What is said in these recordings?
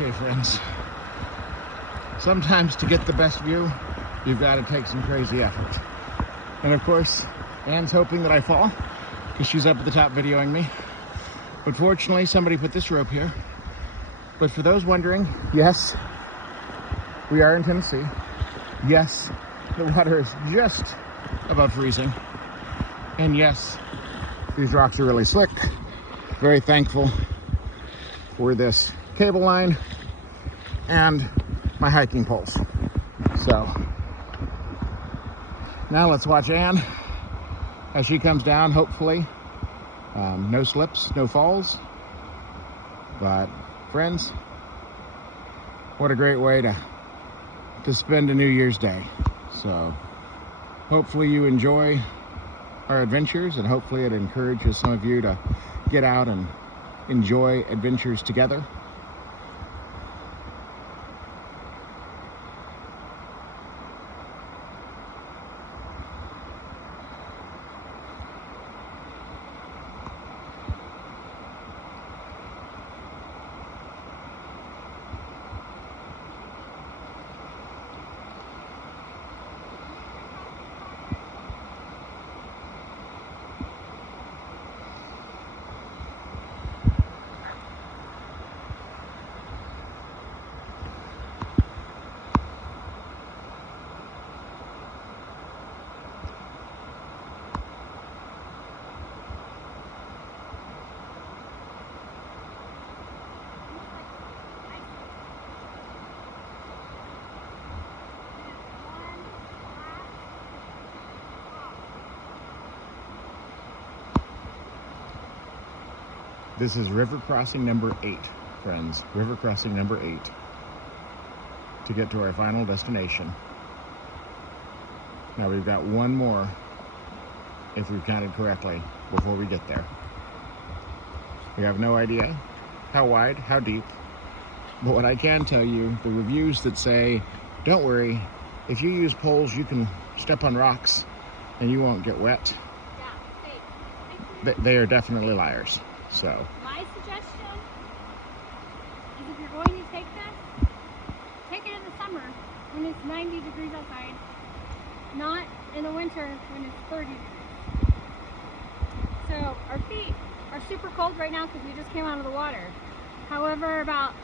Okay, friends. Sometimes to get the best view, you've got to take some crazy effort. And of course, Anne's hoping that I fall because she's up at the top videoing me. But fortunately, somebody put this rope here. But for those wondering, yes, we are in Tennessee. Yes, the water is just above freezing. And yes, these rocks are really slick. Very thankful for this cable line and my hiking poles. So now let's watch Anne as she comes down, hopefully. No slips, no falls. But friends, what a great way to spend a New Year's Day. So hopefully you enjoy our adventures, and hopefully it encourages some of you to get out and enjoy adventures together. This is river crossing number 8, friends. River crossing number 8 to get to our final destination. Now we've got one more, if we've counted correctly, before we get there. We have no idea how wide, how deep, but what I can tell you, the reviews that say, don't worry, if you use poles, you can step on rocks and you won't get wet. They are definitely liars. So my suggestion is, if you're going to take this, take it in the summer when it's 90 degrees outside, not in the winter when it's 30 degrees. So our feet are super cold right now because we just came out of the water. However, about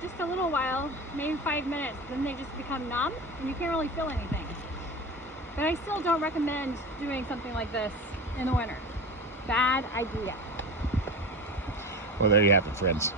just a little while, maybe 5 minutes, then they just become numb and you can't really feel anything. But I still don't recommend doing something like this in the winter. Bad idea. Well, there you have it, friends.